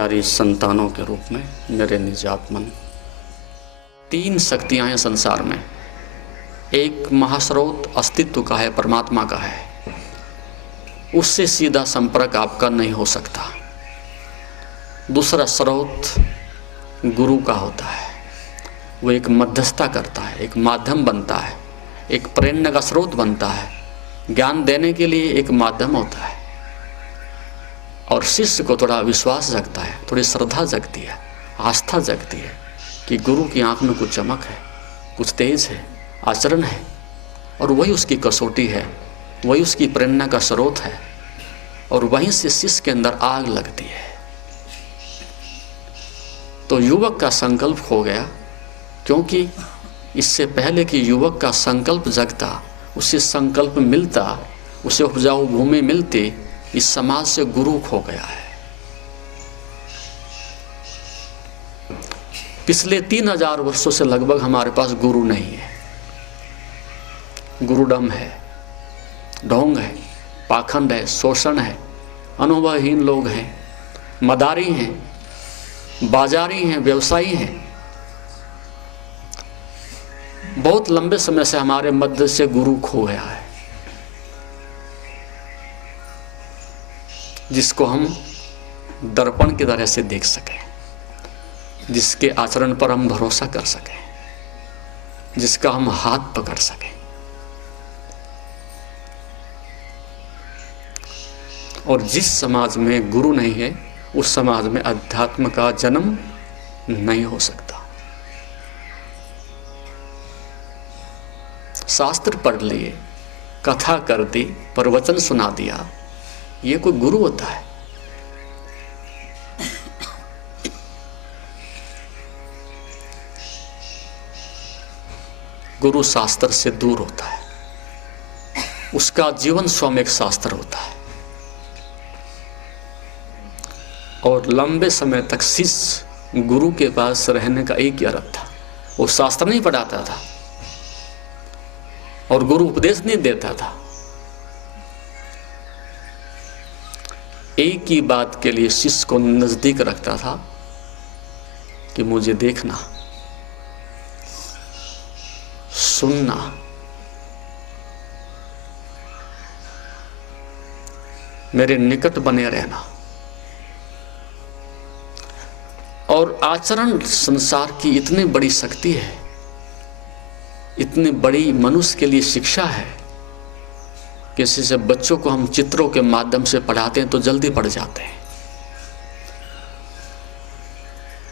प्यारी संतानों के रूप में मेरे निजात मन, 3 शक्तियाँ हैं संसार में। एक महास्रोत अस्तित्व का है, परमात्मा का है, उससे सीधा संपर्क आपका नहीं हो सकता। दूसरा स्रोत गुरु का होता है, वो एक मध्यस्थता करता है, एक माध्यम बनता है, एक प्रेरणा का स्रोत बनता है, ज्ञान देने के लिए एक माध्यम होता है। और शिष्य को थोड़ा विश्वास जगता है, थोड़ी श्रद्धा जगती है, आस्था जगती है कि गुरु की आंख में कुछ चमक है, कुछ तेज है, आचरण है, और वही उसकी कसौटी है, वही उसकी प्रेरणा का स्रोत है, और वहीं से शिष्य के अंदर आग लगती है। तो युवक का संकल्प हो गया, क्योंकि इससे पहले कि युवक का संकल्प जगता, उसे संकल्प मिलता, उसे उपजाऊ भूमि मिलती, इस समाज से गुरु खो गया है। पिछले 3000 वर्षों से लगभग हमारे पास गुरु नहीं है। गुरुडम है, ढोंग है, पाखंड है, शोषण है, अनुभवहीन लोग हैं, मदारी हैं, बाजारी हैं, व्यवसायी हैं। बहुत लंबे समय से हमारे मध्य से गुरु खो गया है, जिसको हम दर्पण की तरह से देख सकें, जिसके आचरण पर हम भरोसा कर सकें, जिसका हम हाथ पकड़ सकें। और जिस समाज में गुरु नहीं है, उस समाज में अध्यात्म का जन्म नहीं हो सकता। शास्त्र पढ़ लिए, कथा कर दी, प्रवचन सुना दिया, ये कोई गुरु होता है? गुरु शास्त्र से दूर होता है, उसका जीवन स्वयं एक शास्त्र होता है। और लंबे समय तक शिष्य गुरु के पास रहने का एक ही अर्थ था, वो शास्त्र नहीं पढ़ाता था और गुरु उपदेश नहीं देता था। एक ही बात के लिए शिष्य को नजदीक रखता था कि मुझे देखना, सुनना, मेरे निकट बने रहना। और आचरण संसार की इतनी बड़ी शक्ति है, इतनी बड़ी मनुष्य के लिए शिक्षा है। किसी से बच्चों को हम चित्रों के माध्यम से पढ़ाते हैं तो जल्दी पढ़ जाते हैं,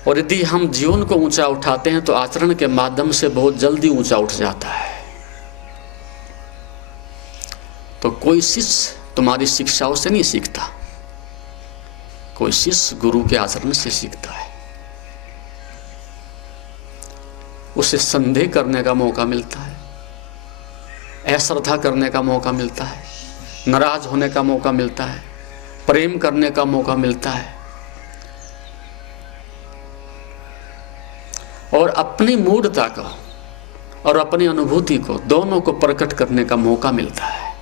और यदि हम जीवन को ऊंचा उठाते हैं तो आचरण के माध्यम से बहुत जल्दी ऊंचा उठ जाता है। तो कोई शिष्य तुम्हारी शिक्षाओं से नहीं सीखता, कोई शिष्य गुरु के आचरण से सीखता है। उसे संदेह करने का मौका मिलता है, अश्रद्धा करने का मौका मिलता है, नाराज होने का मौका मिलता है, प्रेम करने का मौका मिलता है, और अपनी मूढ़ता को और अपनी अनुभूति को, दोनों को प्रकट करने का मौका मिलता है।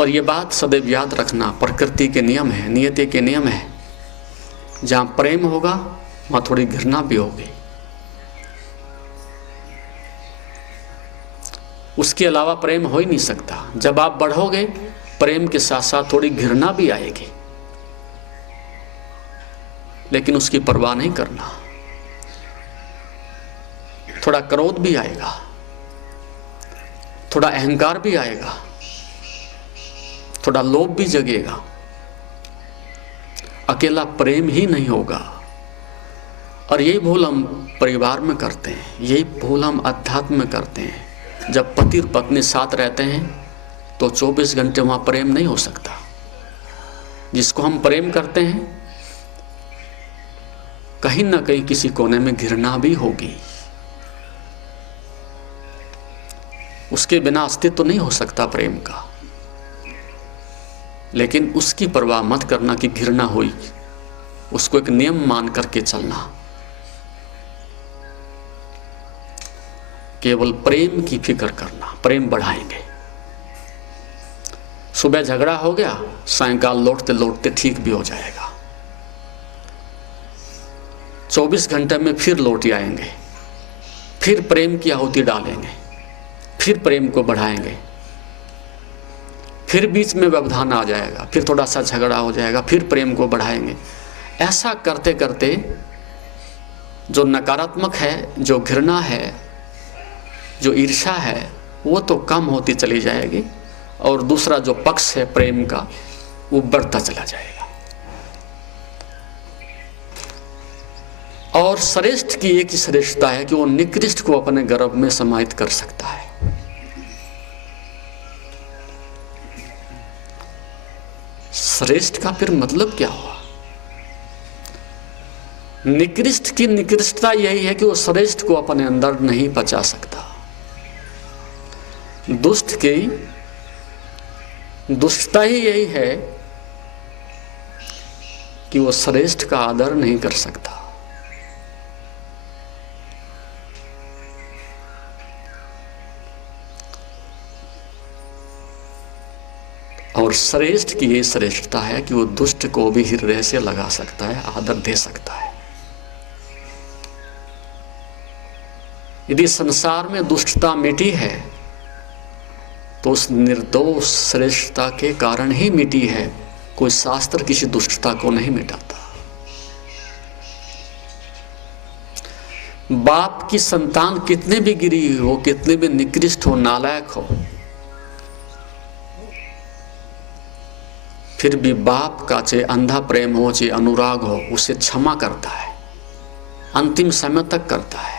और ये बात सदैव याद रखना, प्रकृति के नियम है, नियति के नियम है। जहां प्रेम होगा वहां थोड़ी घृणा भी होगी, उसके अलावा प्रेम हो ही नहीं सकता। जब आप बढ़ोगे, प्रेम के साथ साथ थोड़ी घृणा भी आएगी, लेकिन उसकी परवाह नहीं करना। थोड़ा क्रोध भी आएगा, थोड़ा अहंकार भी आएगा, थोड़ा लोभ भी जगेगा। अकेला प्रेम ही नहीं होगा। और यही भूल हम परिवार में करते हैं, यही भूल हम अध्यात्म में करते हैं। जब पति और पत्नी साथ रहते हैं तो 24 घंटे वहां प्रेम नहीं हो सकता। जिसको हम प्रेम करते हैं, कहीं ना कहीं किसी कोने में घृणा भी होगी। उसके बिना अस्तित्व तो नहीं हो सकता प्रेम का। लेकिन उसकी परवाह मत करना कि घृणा हुई, उसको एक नियम मान करके चलना। केवल प्रेम की फिक्र करना, प्रेम बढ़ाएंगे। सुबह झगड़ा हो गया, सायंकाल लौटते लौटते ठीक भी हो जाएगा। 24 घंटे में फिर लौट आएंगे, फिर प्रेम की आहुति डालेंगे, फिर प्रेम को बढ़ाएंगे, फिर बीच में व्यवधान आ जाएगा, फिर थोड़ा सा झगड़ा हो जाएगा, फिर प्रेम को बढ़ाएंगे। ऐसा करते करते जो नकारात्मक है, जो घृणा है, जो ईर्ष्या है, वो तो कम होती चली जाएगी और दूसरा जो पक्ष है प्रेम का, वो बढ़ता चला जाएगा। और श्रेष्ठ की एक ही श्रेष्ठता है कि वो निकृष्ट को अपने गर्भ में समाहित कर सकता है। श्रेष्ठ का फिर मतलब क्या हुआ? निकृष्ट की निकृष्टता यही है कि वो श्रेष्ठ को अपने अंदर नहीं पचा सकता। दुष्ट की दुष्टता ही यही है कि वो श्रेष्ठ का आदर नहीं कर सकता। और श्रेष्ठ की ये श्रेष्ठता है कि वो दुष्ट को भी हृदय से लगा सकता है, आदर दे सकता है। यदि संसार में दुष्टता मिटी है तो उस निर्दोष श्रेष्ठता के कारण ही मिटी है। कोई शास्त्र किसी दुष्टता को नहीं मिटाता। बाप की संतान कितने भी गिरी हो, कितने भी निकृष्ट हो, नालायक हो, फिर भी बाप का चाहे अंधा प्रेम हो, चाहे अनुराग हो, उसे क्षमा करता है, अंतिम समय तक करता है।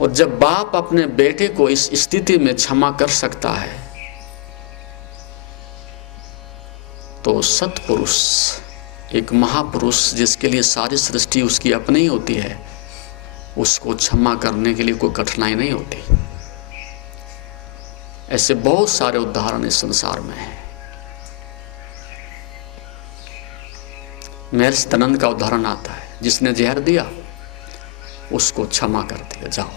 और जब बाप अपने बेटे को इस स्थिति में क्षमा कर सकता है तो सत्पुरुष, एक महापुरुष जिसके लिए सारी सृष्टि उसकी अपनी ही होती है, उसको क्षमा करने के लिए कोई कठिनाई नहीं होती। ऐसे बहुत सारे उदाहरण इस संसार में हैं। महर्षि तनंद का उदाहरण आता है, जिसने जहर दिया उसको क्षमा कर दिया, जाओ।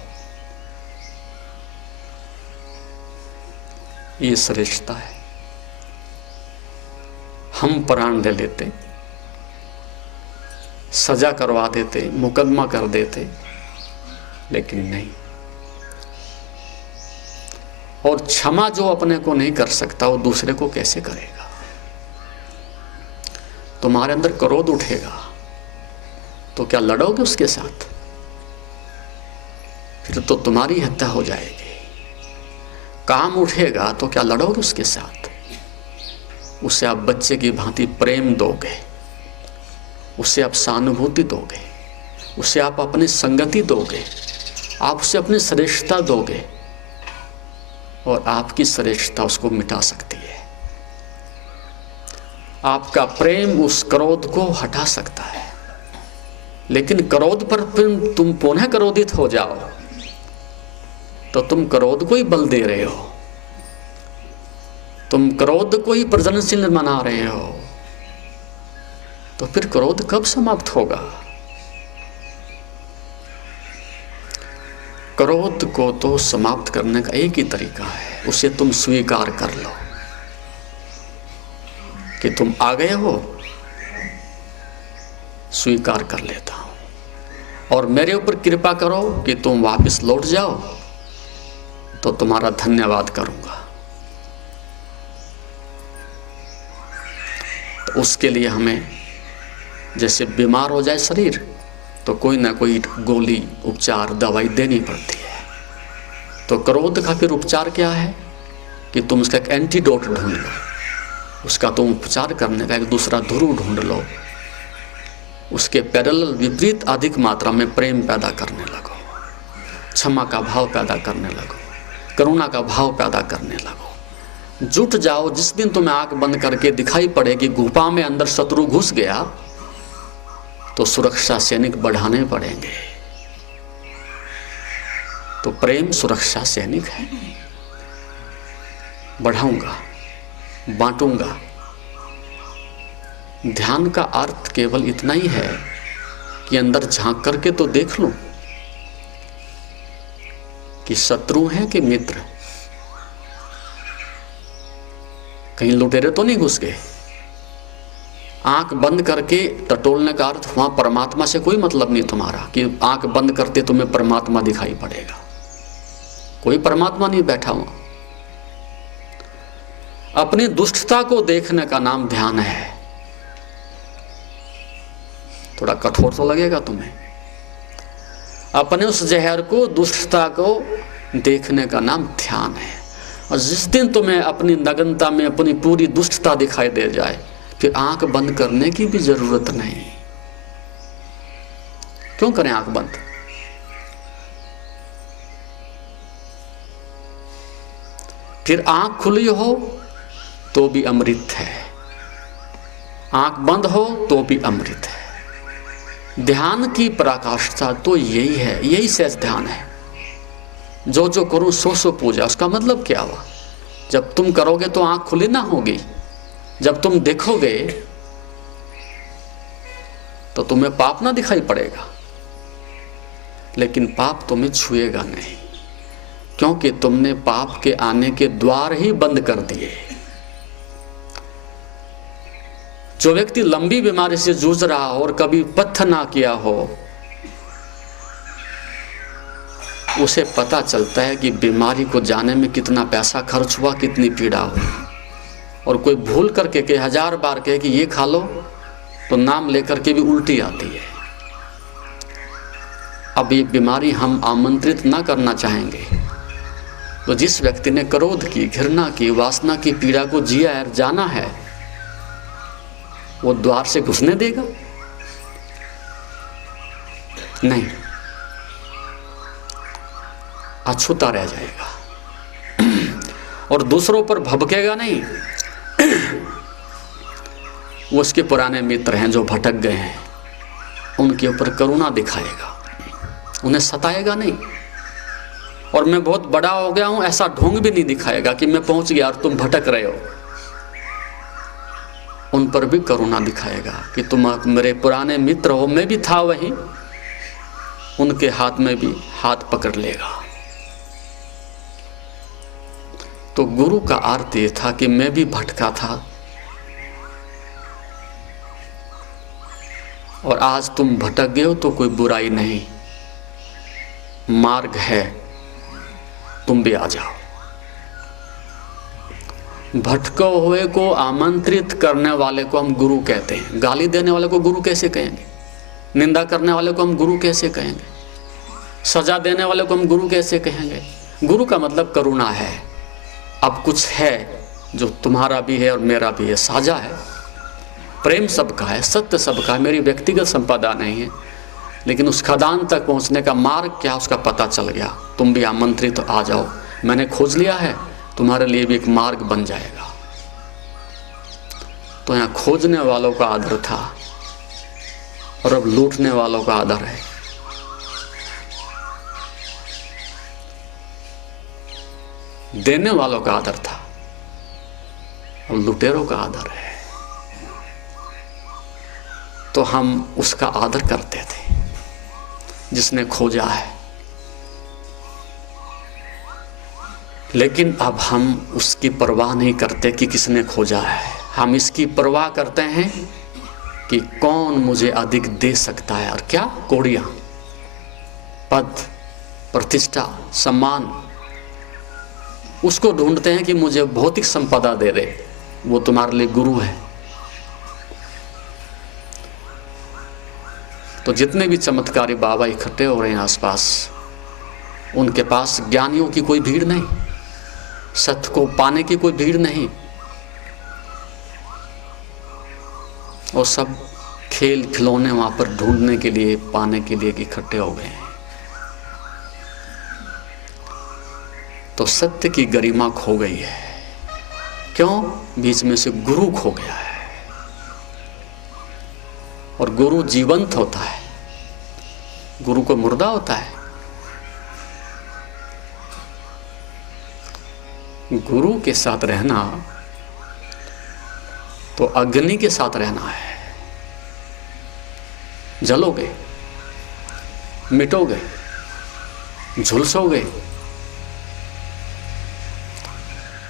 ये श्रेष्ठता है। हम प्राण ले लेते, सजा करवा देते, मुकदमा कर देते, लेकिन नहीं। और क्षमा जो अपने को नहीं कर सकता वो दूसरे को कैसे करेगा? तुम्हारे अंदर क्रोध उठेगा तो क्या लड़ोगे उसके साथ? फिर तो तुम्हारी हत्या हो जाएगी। काम उठेगा तो क्या लड़ोगे उसके साथ? उसे आप बच्चे की भांति प्रेम दोगे, उसे आप सहानुभूति दोगे, उसे आप अपनी संगति दोगे, आप उसे अपनी श्रेष्ठता दोगे, और आपकी श्रेष्ठता उसको मिटा सकती है। आपका प्रेम उस क्रोध को हटा सकता है। लेकिन क्रोध पर फिर तुम पुनः क्रोधित हो जाओ तो तुम क्रोध को ही बल दे रहे हो, तुम क्रोध को ही प्रजननशील बना रहे हो। तो फिर क्रोध कब समाप्त होगा? क्रोध को तो समाप्त करने का एक ही तरीका है, उसे तुम स्वीकार कर लो कि तुम आ गए हो। स्वीकार कर लेता हूं और मेरे ऊपर कृपा करो कि तुम वापस लौट जाओ, तो तुम्हारा धन्यवाद करूंगा। तो उसके लिए हमें जैसे बीमार हो जाए शरीर तो कोई ना कोई गोली, उपचार, दवाई देनी पड़ती है। तो क्रोध का फिर उपचार क्या है कि तुम उसका एक एंटीडोट ढूंढ लो, उसका तुम उपचार करने का एक दूसरा ध्रुव ढूंढ लो, उसके पैरेलल विपरीत अधिक मात्रा में प्रेम पैदा करने लगो, क्षमा का भाव पैदा करने लगो, करुणा का भाव पैदा करने लगो। जुट जाओ। जिस दिन तुम्हें आंख बंद करके दिखाई पड़े कि गुफा में अंदर शत्रु घुस गया तो सुरक्षा सैनिक बढ़ाने पड़ेंगे। तो प्रेम सुरक्षा सैनिक है। बढ़ाऊंगा, बांटूंगा। ध्यान का अर्थ केवल इतना ही है कि अंदर झांक करके तो देख लूं कि शत्रु है कि मित्र। कहीं लुटेरे तो नहीं घुस गए। आंख बंद करके टटोलने का अर्थ वहां परमात्मा से कोई मतलब नहीं तुम्हारा कि आंख बंद करते तुम्हें परमात्मा दिखाई पड़ेगा। कोई परमात्मा नहीं बैठा हुआ। अपनी दुष्टता को देखने का नाम ध्यान है। थोड़ा कठोर तो लगेगा तुम्हें। अपने उस जहर को, दुष्टता को देखने का नाम ध्यान है। और जिस दिन तुम्हें अपनी नग्नता में अपनी पूरी दुष्टता दिखाई दे जाए, फिर आंख बंद करने की भी जरूरत नहीं। क्यों करें आंख बंद? फिर आंख खुली हो तो भी अमृत है, आंख बंद हो तो भी अमृत है। ध्यान की पराकाष्ठा तो यही है, यही सहज ध्यान है। जो जो करूं सो सो पूजा। उसका मतलब क्या हुआ? जब तुम करोगे तो आंख खुली ना होगी। जब तुम देखोगे तो तुम्हें पाप ना दिखाई पड़ेगा, लेकिन पाप तुम्हें छुएगा नहीं, क्योंकि तुमने पाप के आने के द्वार ही बंद कर दिए। जो व्यक्ति लंबी बीमारी से जूझ रहा हो और कभी पथ्य ना किया हो, उसे पता चलता है कि बीमारी को जाने में कितना पैसा खर्च हुआ, कितनी पीड़ा हुई। और कोई भूल करके के 1000 बार कहे कि ये खा लो, तो नाम लेकर के भी उल्टी आती है। अब ये बीमारी हम आमंत्रित ना करना चाहेंगे, तो जिस व्यक्ति ने क्रोध की, घृणा की, वासना की पीड़ा को जिया है, जाना है, वो द्वार से घुसने देगा? नहीं, अछूता रह जाएगा और दूसरों पर भभकेगा नहीं। वो उसके पुराने मित्र हैं जो भटक गए हैं, उनके ऊपर करुणा दिखाएगा, उन्हें सताएगा नहीं। और मैं बहुत बड़ा हो गया हूं ऐसा ढोंग भी नहीं दिखाएगा कि मैं पहुंच गया और तुम भटक रहे हो। उन पर भी करुणा दिखाएगा कि तुम मेरे पुराने मित्र हो, मैं भी था वहीं। उनके हाथ में भी हाथ पकड़ लेगा। तो गुरु का अर्थ ये था कि मैं भी भटका था और आज तुम भटक गए हो तो कोई बुराई नहीं, मार्ग है, तुम भी आ जाओ। भटके हुए को आमंत्रित करने वाले को हम गुरु कहते हैं। गाली देने वाले को गुरु कैसे कहेंगे? निंदा करने वाले को हम गुरु कैसे कहेंगे? सजा देने वाले को हम गुरु कैसे कहेंगे? गुरु का मतलब करुणा है। अब कुछ है जो तुम्हारा भी है और मेरा भी है, साझा है। प्रेम सबका है, सत्य सबका है, मेरी व्यक्तिगत संपदा नहीं है। लेकिन उस खदान तक पहुंचने का मार्ग क्या, उसका पता चल गया। तुम भी आमंत्रित तो आ जाओ, मैंने खोज लिया है, तुम्हारे लिए भी एक मार्ग बन जाएगा। तो यहाँ खोजने वालों का आदर था और अब लूटने वालों का आदर है। देने वालों का आदर था और लुटेरों का आदर है। तो हम उसका आदर करते थे जिसने खोजा है, लेकिन अब हम उसकी परवाह नहीं करते कि किसने खोजा है। हम इसकी परवाह करते हैं कि कौन मुझे अधिक दे सकता है। और क्या? कौड़ियां, पद, प्रतिष्ठा, सम्मान, उसको ढूंढते हैं कि मुझे भौतिक संपदा दे दे। वो तुम्हारे लिए गुरु है। तो जितने भी चमत्कारी बाबा इकट्ठे हो रहे हैं आसपास, उनके पास ज्ञानियों की कोई भीड़ नहीं, सत्य को पाने की कोई भीड़ नहीं। और सब खेल खिलौने वहां पर ढूंढने के लिए, पाने के लिए इकट्ठे हो गए हैं। तो सत्य की गरिमा खो गई है। क्यों? बीच में से गुरु खो गया है। और गुरु जीवंत होता है, गुरु को मुर्दा होता है। गुरु के साथ रहना तो अग्नि के साथ रहना है। जलोगे, मिटोगे, झुलसोगे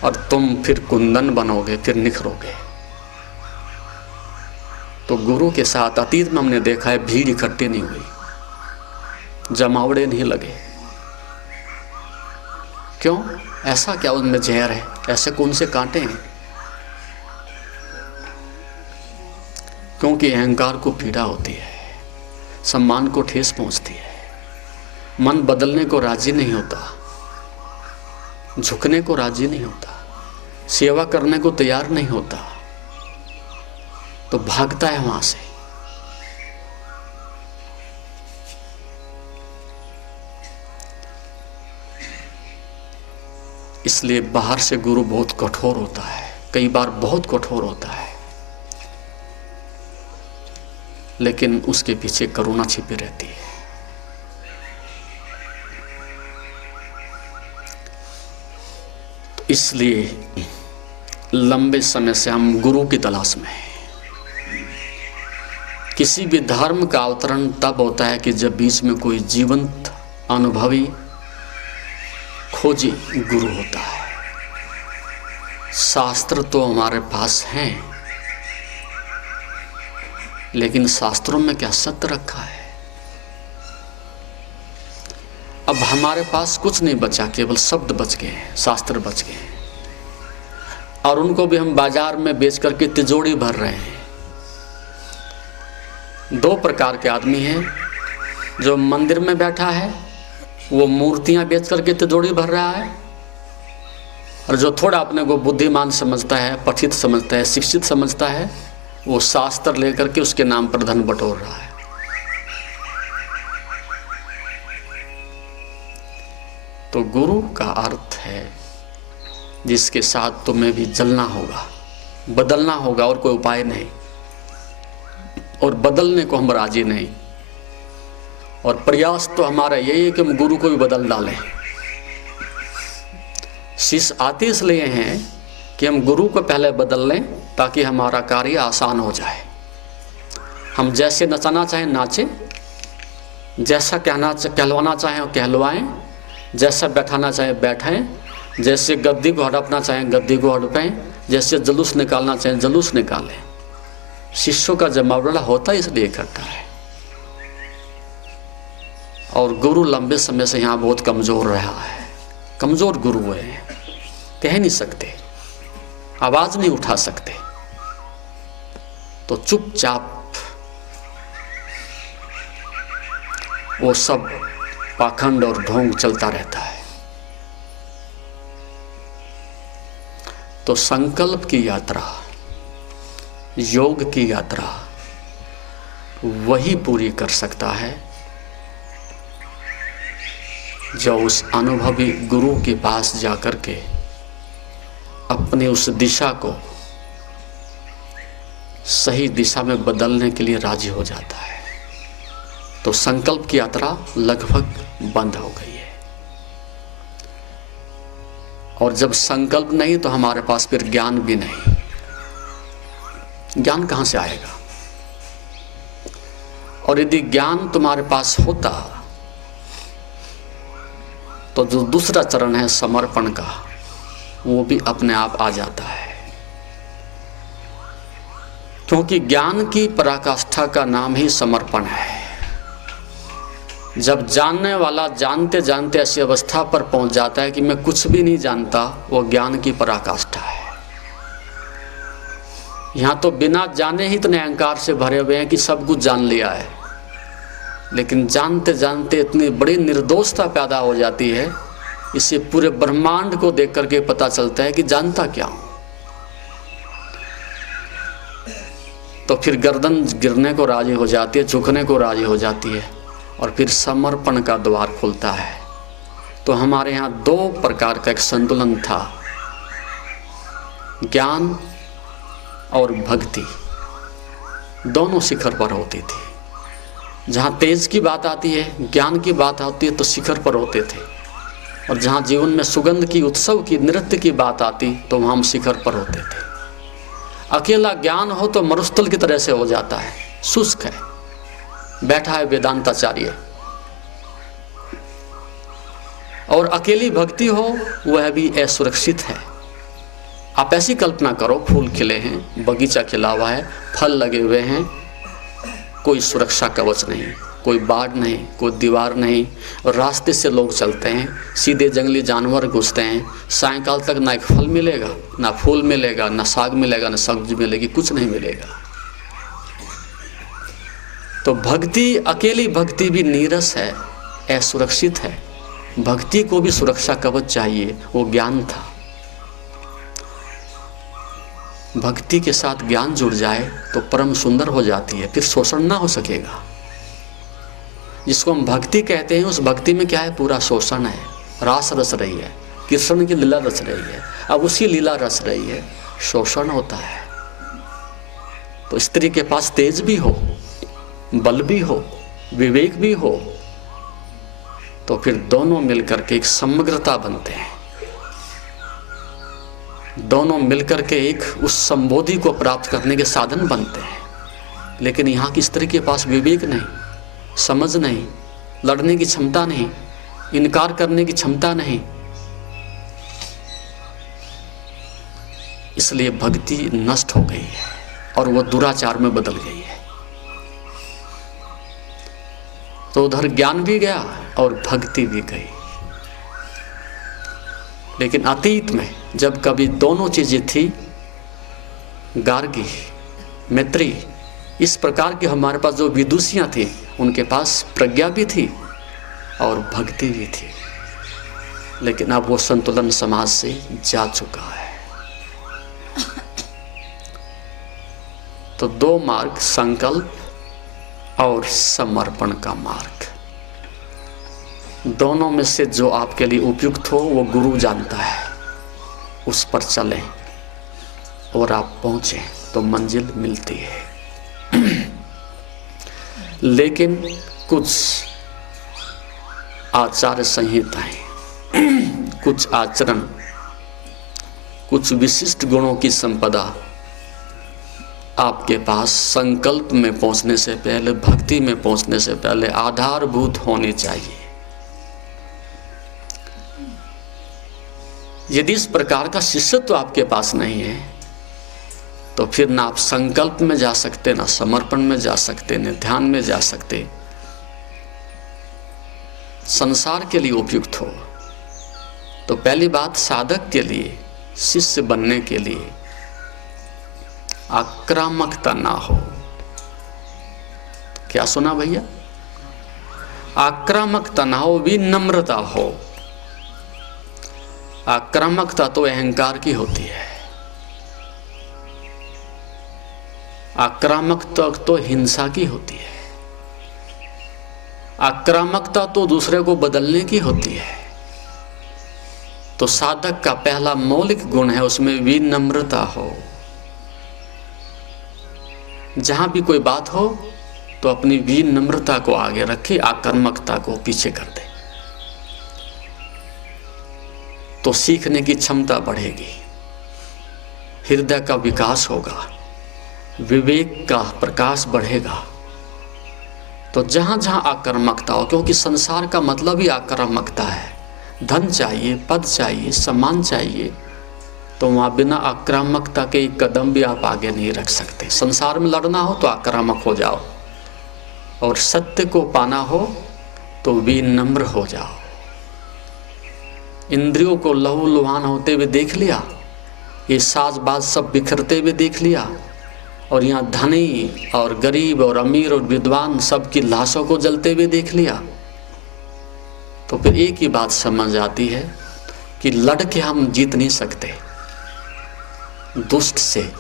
और तुम फिर कुंदन बनोगे, फिर निखरोगे। तो गुरु के साथ अतीत में हमने देखा है भीड़ इकट्ठी नहीं हुई, जमावड़े नहीं लगे। क्यों? ऐसा क्या उनमें जहर है? ऐसे कौन से कांटे हैं? क्योंकि अहंकार को पीड़ा होती है, सम्मान को ठेस पहुंचती है, मन बदलने को राजी नहीं होता, झुकने को राजी नहीं होता, सेवा करने को तैयार नहीं होता, तो भागता है वहां से। इसलिए बाहर से गुरु बहुत कठोर होता है, कई बार बहुत कठोर होता है, लेकिन उसके पीछे करुणा छिपी रहती है। तो इसलिए लंबे समय से हम गुरु की तलाश में हैं। किसी भी धर्म का अवतरण तब होता है कि जब बीच में कोई जीवंत अनुभवी खोजी गुरु होता है। शास्त्र तो हमारे पास हैं, लेकिन शास्त्रों में क्या सत्य रखा है? अब हमारे पास कुछ नहीं बचा, केवल शब्द बच गए हैं, शास्त्र बच गए हैं, और उनको भी हम बाजार में बेच करके तिजोरी भर रहे हैं। दो प्रकार के आदमी हैं, जो मंदिर में बैठा है वो मूर्तियां बेच करके तिजोरी भर रहा है, और जो थोड़ा अपने को बुद्धिमान समझता है, पठित समझता है, शिक्षित समझता है, वो शास्त्र लेकर के उसके नाम पर धन बटोर रहा है। तो गुरु का अर्थ है जिसके साथ तुम्हें भी जलना होगा, बदलना होगा, और कोई उपाय नहीं, और बदलने को हम राजी नहीं। और प्रयास तो हमारा यही है कि हम गुरु को भी बदल डालें। शिष्य आते इसलिए हैं कि हम गुरु को पहले बदल लें, ताकि हमारा कार्य आसान हो जाए। हम जैसे नचाना चाहें नाचें, जैसा कहलवाना चाहें कहलवाएं, जैसा बैठाना चाहें बैठें, जैसे गद्दी को हड़पना चाहें गद्दी को हड़पें, जैसे जुलूस निकालना चाहें जुलूस निकालें। शिष्यों का जमावड़ा होता इसलिए इकट्ठा है। और गुरु लंबे समय से यहाँ बहुत कमज़ोर रहा है, कमज़ोर गुरु है, कह नहीं सकते, आवाज़ नहीं उठा सकते, तो चुपचाप वो सब पाखंड और ढोंग चलता रहता है। तो संकल्प की यात्रा, योग की यात्रा वही पूरी कर सकता है जो उस अनुभवी गुरु के पास जाकर के अपने उस दिशा को सही दिशा में बदलने के लिए राजी हो जाता है। तो संकल्प की यात्रा लगभग बंद हो गई है। और जब संकल्प नहीं तो हमारे पास फिर ज्ञान भी नहीं। ज्ञान कहाँ से आएगा? और यदि ज्ञान तुम्हारे पास होता तो जो दूसरा चरण है समर्पण का, वो भी अपने आप आ जाता है। क्योंकि ज्ञान की पराकाष्ठा का नाम ही समर्पण है। जब जानने वाला जानते जानते ऐसी अवस्था पर पहुंच जाता है कि मैं कुछ भी नहीं जानता, वो ज्ञान की पराकाष्ठा है। यहां तो बिना जाने ही इतने अहंकार से भरे हुए हैं कि सब कुछ जान लिया है, लेकिन जानते जानते इतनी बड़ी निर्दोषता पैदा हो जाती है, इसे पूरे ब्रह्मांड को देख करके पता चलता है कि जानता क्या हूं। तो फिर गर्दन गिरने को राजी हो जाती है, झुकने को राजी हो जाती है, और फिर समर्पण का द्वार खुलता है। तो हमारे यहाँ दो प्रकार का एक संतुलन था, ज्ञान और भक्ति, दोनों शिखर पर होती थी। जहाँ तेज की बात आती है, ज्ञान की बात आती है, तो शिखर पर होते थे, और जहाँ जीवन में सुगंध की, उत्सव की, नृत्य की बात आती तो वहाँ हम शिखर पर होते थे। अकेला ज्ञान हो तो मरुस्थल की तरह से हो जाता है, शुष्क है, बैठा है वेदांताचार्य। और अकेली भक्ति हो वह भी असुरक्षित है, आप ऐसी कल्पना करो, फूल खिले हैं, बगीचा खिला हुआ है, फल लगे हुए हैं, कोई सुरक्षा कवच नहीं, कोई बाढ़ नहीं, कोई दीवार नहीं, और रास्ते से लोग चलते हैं, सीधे जंगली जानवर घुसते हैं, सायंकाल तक ना एक फल मिलेगा, ना फूल मिलेगा, ना साग मिलेगा, ना सब्जी मिलेगी, कुछ नहीं मिलेगा। तो भक्ति, अकेली भक्ति भी नीरस है, असुरक्षित है। भक्ति को भी सुरक्षा कवच चाहिए, वो ज्ञान था। भक्ति के साथ ज्ञान जुड़ जाए तो परम सुंदर हो जाती है, फिर शोषण ना हो सकेगा। जिसको हम भक्ति कहते हैं, उस भक्ति में क्या है? पूरा शोषण है, रास रस रही है, कृष्ण की लीला रच रही है, अब उसी लीला रच रही है, शोषण होता है। तो स्त्री के पास तेज भी हो, बल भी हो, विवेक भी हो, तो फिर दोनों मिलकर के एक समग्रता बनते हैं, दोनों मिलकर के एक उस संबोधि को प्राप्त करने के साधन बनते हैं। लेकिन यहाँ की स्त्री के पास विवेक नहीं, समझ नहीं, लड़ने की क्षमता नहीं, इनकार करने की क्षमता नहीं, इसलिए भक्ति नष्ट हो गई है और वह दुराचार में बदल गई है। तो उधर ज्ञान भी गया और भक्ति भी गई। लेकिन अतीत में जब कभी दोनों चीजें थी, गार्गी, मैत्री, इस प्रकार की हमारे पास जो विदुषियां थी, उनके पास प्रज्ञा भी थी और भक्ति भी थी। लेकिन अब वो संतुलन समाज से जा चुका है। तो दो मार्ग, संकल्प और समर्पण का मार्ग, दोनों में से जो आपके लिए उपयुक्त हो वो गुरु जानता है, उस पर चलें और आप पहुंचे तो मंजिल मिलती है। लेकिन कुछ आचार संहिताएं, कुछ आचरण, कुछ विशिष्ट गुणों की संपदा आपके पास संकल्प में पहुंचने से पहले, भक्ति में पहुंचने से पहले आधारभूत होनी चाहिए। यदि इस प्रकार का शिष्यत्व आपके पास नहीं है तो फिर ना आप संकल्प में जा सकते, ना समर्पण में जा सकते, न ध्यान में जा सकते। संसार के लिए उपयुक्त हो तो पहली बात, साधक के लिए, शिष्य बनने के लिए आक्रामकता ना हो। क्या सुना भैया? आक्रामकता ना हो, विनम्रता हो। आक्रामकता तो अहंकार की होती है, आक्रामकता तो हिंसा की होती है, आक्रामकता तो दूसरे को बदलने की होती है। तो साधक का पहला मौलिक गुण है, उसमें विनम्रता हो। जहां भी कोई बात हो तो अपनी विनम्रता को आगे रखे, आक्रामकता को पीछे कर दे, तो सीखने की क्षमता बढ़ेगी, हृदय का विकास होगा, विवेक का प्रकाश बढ़ेगा। तो जहां जहां आक्रामकता हो, क्योंकि संसार का मतलब ही आक्रामकता है, धन चाहिए, पद चाहिए, सम्मान चाहिए, तो वहाँ बिना आक्रामकता के एक कदम भी आप आगे नहीं रख सकते। संसार में लड़ना हो तो आक्रामक हो जाओ, और सत्य को पाना हो तो विनम्र हो जाओ। इंद्रियों को लहूलुहान होते हुए देख लिया, ये साजबाज सब बिखरते हुए देख लिया, और यहाँ धनी और गरीब और अमीर और विद्वान सबकी लाशों को जलते हुए देख लिया, तो फिर एक ही बात समझ आती है कि लड़ के हम जीत नहीं सकते, दुष्ट से,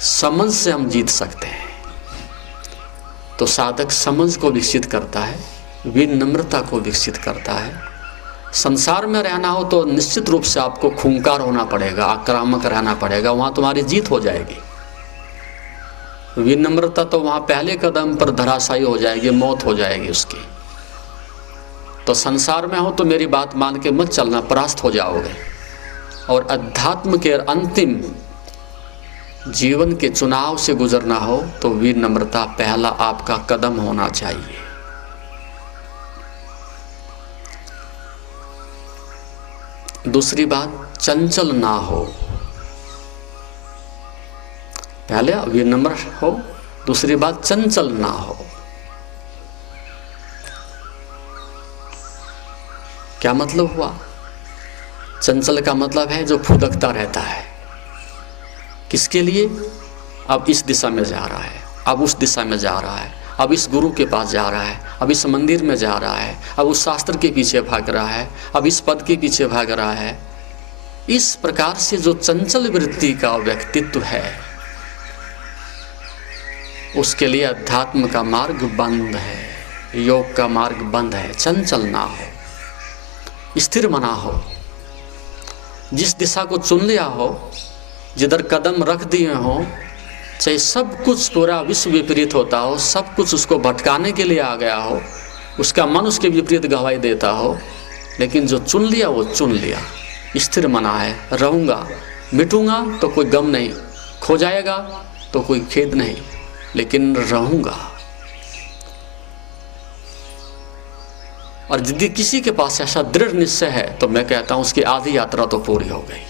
समझ से हम जीत सकते हैं। तो साधक समझ को विकसित करता है, विनम्रता को विकसित करता है। संसार में रहना हो तो निश्चित रूप से आपको खूंखार होना पड़ेगा, आक्रामक रहना पड़ेगा, वहां तुम्हारी जीत हो जाएगी। विनम्रता तो वहां पहले कदम पर धराशायी हो जाएगी, मौत हो जाएगी उसकी। तो संसार में हो तो मेरी बात मान के मत चलना, परास्त हो जाओगे। और अध्यात्म के अंतिम जीवन के चुनाव से गुजरना हो तो विनम्रता पहला आपका कदम होना चाहिए। दूसरी बात, चंचल ना हो। पहले विनम्र हो, दूसरी बात चंचल ना हो। क्या मतलब हुआ? चंचल का मतलब है जो फुदकता रहता है। किसके लिए? अब इस दिशा में जा रहा है, अब उस दिशा में जा रहा है, अब इस गुरु के पास जा रहा है, अब इस मंदिर में जा रहा है, अब उस शास्त्र के पीछे भाग रहा है, अब इस पद के पीछे भाग रहा है। इस प्रकार से जो चंचल वृत्ति का व्यक्तित्व है, उसके लिए अध्यात्म का मार्ग बंद है, योग का मार्ग बंद है। चंचल ना हो, स्थिर मना हो। जिस दिशा को चुन लिया हो, जिधर कदम रख दिए हो, चाहे सब कुछ पूरा विश्व विपरीत होता हो, सब कुछ उसको भटकाने के लिए आ गया हो, उसका मन उसके विपरीत गवाही देता हो, लेकिन जो चुन लिया वो चुन लिया। स्थिर मना है, रहूँगा, मिटूंगा तो कोई गम नहीं, खो जाएगा तो कोई खेद नहीं, लेकिन रहूँगा। और यदि किसी के पास ऐसा दृढ़ निश्चय है तो मैं कहता हूँ उसकी आधी यात्रा तो पूरी हो गई।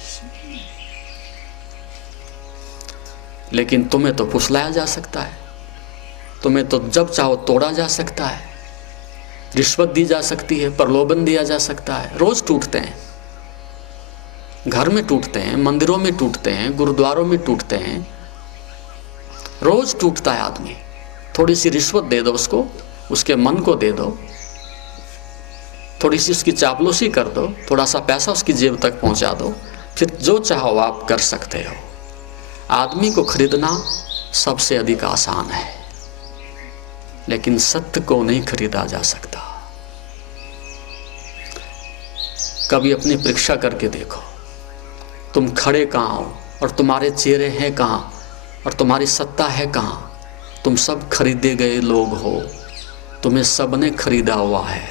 लेकिन तुम्हें तो फुसलाया जा सकता है, तुम्हें तो जब चाहो तोड़ा जा सकता है, रिश्वत दी जा सकती है, प्रलोभन दिया जा सकता है। रोज टूटते हैं, घर में टूटते हैं, मंदिरों में टूटते हैं, गुरुद्वारों में टूटते हैं, रोज टूटता है आदमी। थोड़ी सी रिश्वत दे दो उसको, उसके मन को दे दो, थोड़ी सी उसकी चापलूसी कर दो, थोड़ा सा पैसा उसकी जेब तक पहुंचा दो, फिर जो चाहो आप कर सकते हो। आदमी को खरीदना सबसे अधिक आसान है, लेकिन सत्य को नहीं खरीदा जा सकता। कभी अपनी परीक्षा करके देखो, तुम खड़े कहाँ हो और तुम्हारे चेहरे हैं कहाँ और तुम्हारी सत्ता है कहाँ। तुम सब खरीदे गए लोग हो, तुम्हें सबने खरीदा हुआ है,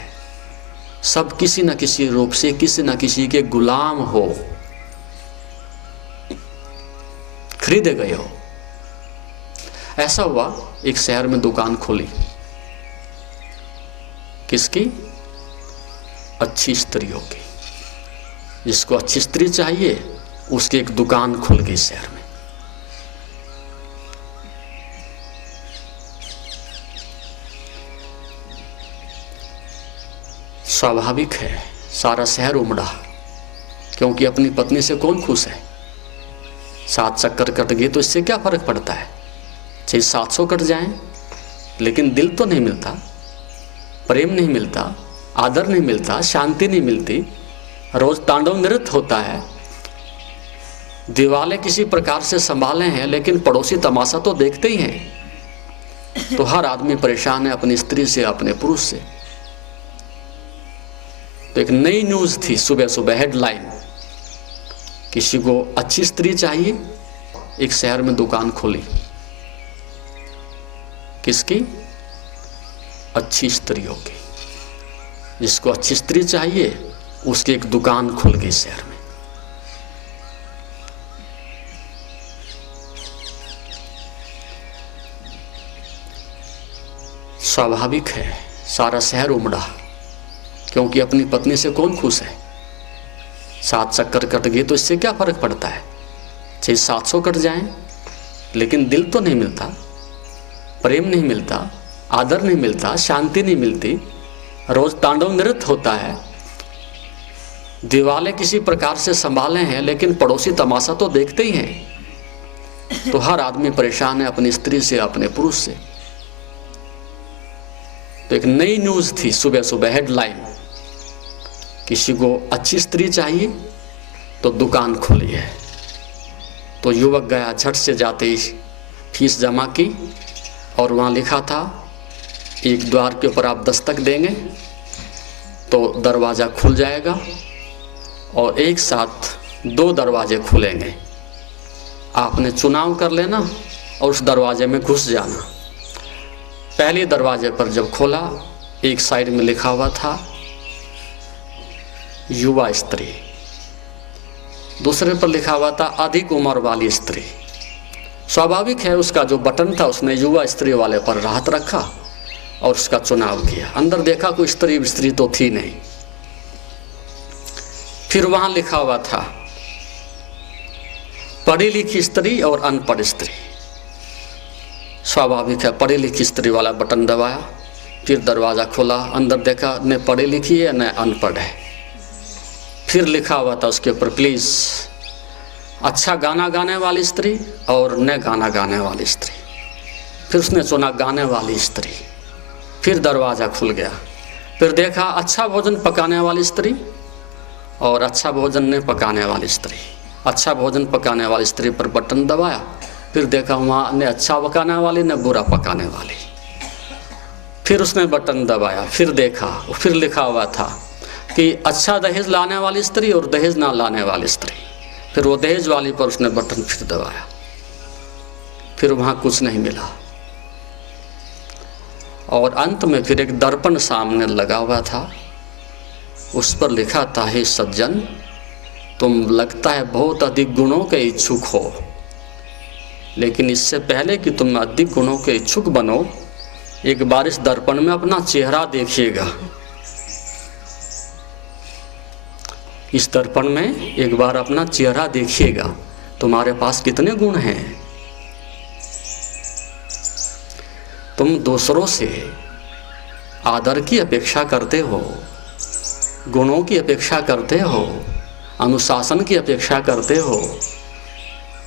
सब किसी न किसी रूप से किसी न किसी के गुलाम हो, खरीदे गए हो। ऐसा हुआ, एक शहर में दुकान खोली, किसकी? अच्छी स्त्रियों की। जिसको अच्छी स्त्री चाहिए उसकी एक दुकान खुल गई शहर में। स्वाभाविक है, सारा शहर उमड़ा, क्योंकि अपनी पत्नी से कौन खुश है? 7 चक्कर कट गए तो इससे क्या फर्क पड़ता है? चाहे 700 कट जाएं, लेकिन दिल तो नहीं मिलता, प्रेम नहीं मिलता, आदर नहीं मिलता, शांति नहीं मिलती। रोज तांडव नृत्य होता है, दिवाले किसी प्रकार से संभाले हैं, लेकिन पड़ोसी तमाशा तो देखते ही हैं। तो हर आदमी परेशान है अपनी स्त्री से, अपने पुरुष से। तो एक नई न्यूज थी सुबह सुबह, हेडलाइन, किसी को अच्छी स्त्री चाहिए, एक शहर में दुकान खोली। किसकी? अच्छी स्त्रियों की। जिसको अच्छी स्त्री चाहिए उसकी एक दुकान खुल गई शहर में। स्वाभाविक है, सारा शहर उमड़ा, क्योंकि अपनी पत्नी से कौन खुश है? 7 चक्कर कट गए तो इससे क्या फर्क पड़ता है? चाहे 700 कट जाएं, लेकिन दिल तो नहीं मिलता, प्रेम नहीं मिलता, आदर नहीं मिलता, शांति नहीं मिलती। रोज तांडव नृत्य होता है, दिवाले किसी प्रकार से संभाले हैं, लेकिन पड़ोसी तमाशा तो देखते ही हैं। तो हर आदमी परेशान है अपनी स्त्री से, अपने पुरुष से। तो एक नई न्यूज थी सुबह सुबह, हेडलाइन, किसी को अच्छी स्त्री चाहिए तो दुकान खोली है। तो युवक गया, झट से जाते ही फीस जमा की, और वहाँ लिखा था एक द्वार के ऊपर आप दस्तक देंगे तो दरवाज़ा खुल जाएगा, और एक साथ 2 दरवाजे खुलेंगे। आपने चुनाव कर लेना और उस दरवाजे में घुस जाना। पहले दरवाजे पर जब खोला, एक साइड में लिखा हुआ था युवा स्त्री, दूसरे पर लिखा हुआ था अधिक उम्र वाली स्त्री। स्वाभाविक है, उसका जो बटन था उसने युवा स्त्री वाले पर राहत रखा और उसका चुनाव किया। अंदर देखा कोई स्त्री तो थी नहीं। फिर वहां लिखा हुआ था पढ़ी लिखी स्त्री और अनपढ़ स्त्री। स्वाभाविक है, पढ़ी लिखी स्त्री वाला बटन दबाया, फिर दरवाज़ा खोला, अंदर देखा न पढ़ी लिखी है न अनपढ़ है। फिर लिखा हुआ था उसके ऊपर प्लीज़ अच्छा गाना गाने वाली स्त्री और न गाना गाने वाली स्त्री। फिर उसने चुना गाने वाली स्त्री। फिर दरवाज़ा खुल गया, फिर देखा अच्छा भोजन पकाने वाली स्त्री और अच्छा भोजन न पकाने वाली स्त्री। अच्छा भोजन पकाने वाली स्त्री पर बटन दबाया, फिर देखा वहाँ न अच्छा पकाने वाली न बुरा पकाने वाली। फिर उसने बटन दबाया, फिर देखा, फिर लिखा हुआ था कि अच्छा दहेज लाने वाली स्त्री और दहेज ना लाने वाली स्त्री। फिर वो दहेज वाली पर उसने बटन फिर दबाया, फिर वहाँ कुछ नहीं मिला। और अंत में फिर एक दर्पण सामने लगा हुआ था, उस पर लिखा था, हे सज्जन, तुम लगता है बहुत अधिक गुणों के इच्छुक हो, लेकिन इससे पहले कि तुम अधिक गुणों के इच्छुक बनो, एक बार इस दर्पण में अपना चेहरा देखिएगा। इस दर्पण में एक बार अपना चेहरा देखिएगा, तुम्हारे पास कितने गुण हैं। तुम दूसरों से आदर की अपेक्षा करते हो, गुणों की अपेक्षा करते हो, अनुशासन की अपेक्षा करते हो,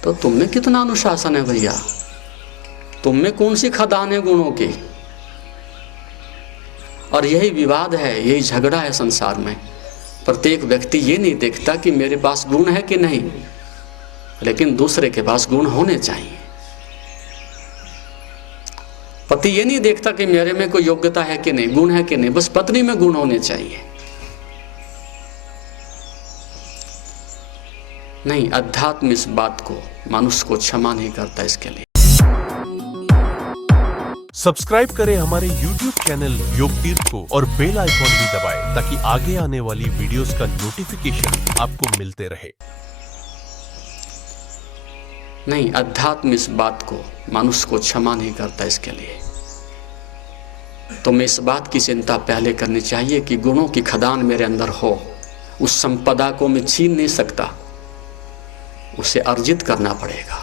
तो तुम में कितना अनुशासन है भैया? तुम में कौन सी खदान है गुणों की? और यही विवाद है, यही झगड़ा है संसार में। प्रत्येक व्यक्ति ये नहीं देखता कि मेरे पास गुण है कि नहीं, लेकिन दूसरे के पास गुण होने चाहिए। पति ये नहीं देखता कि मेरे में कोई योग्यता है कि नहीं, गुण है कि नहीं, बस पत्नी में गुण होने चाहिए। नहीं, अध्यात्म इस बात को, मनुष्य को क्षमा नहीं करता। इसके लिए सब्सक्राइब करें हमारे YouTube चैनल योग तीर्थ को और बेल आइकॉन भी दबाएं ताकि आगे आने वाली वीडियोस का नोटिफिकेशन आपको मिलते रहे। नहीं, अध्यात्म इस बात को, मनुष्य को क्षमा नहीं करता। इसके लिए तुम्हें इस बात की चिंता पहले करनी चाहिए कि गुणों की खदान मेरे अंदर हो। उस संपदा को मैं छीन नहीं सकता, उसे अर्जित करना पड़ेगा,